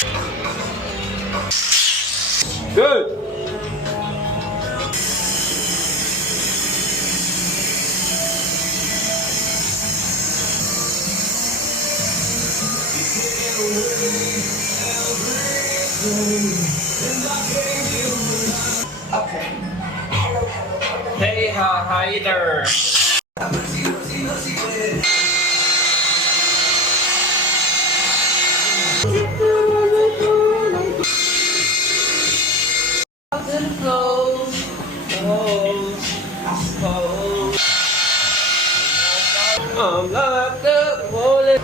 Good. Okay. Hey, hi there. I'm locked up, holding.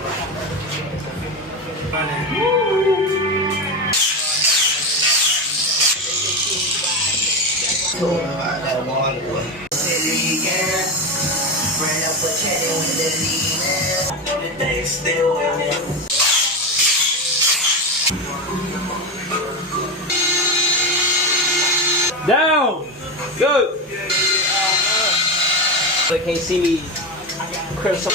Down. Good. They can't see me. Chris.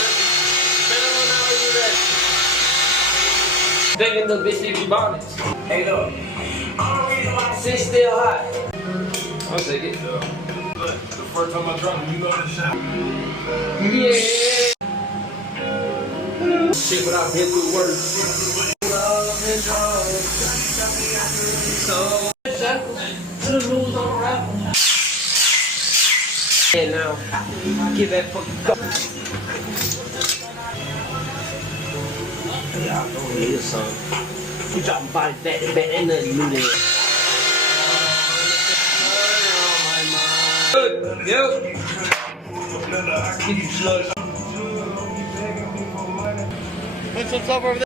Thinking the bitch need bonnets. Hey, look. Sit still hot. I'll take it. The first time I dropped it, you know this shit. Yeah. Shit, but I've been through worse. Love and drugs. So to the rules on the raffle. And now, give that fucking go. Yeah, I know it is something. You dropping body that ain't nothing new there. Good. Yep. Get you slugs. Put some stuff over there.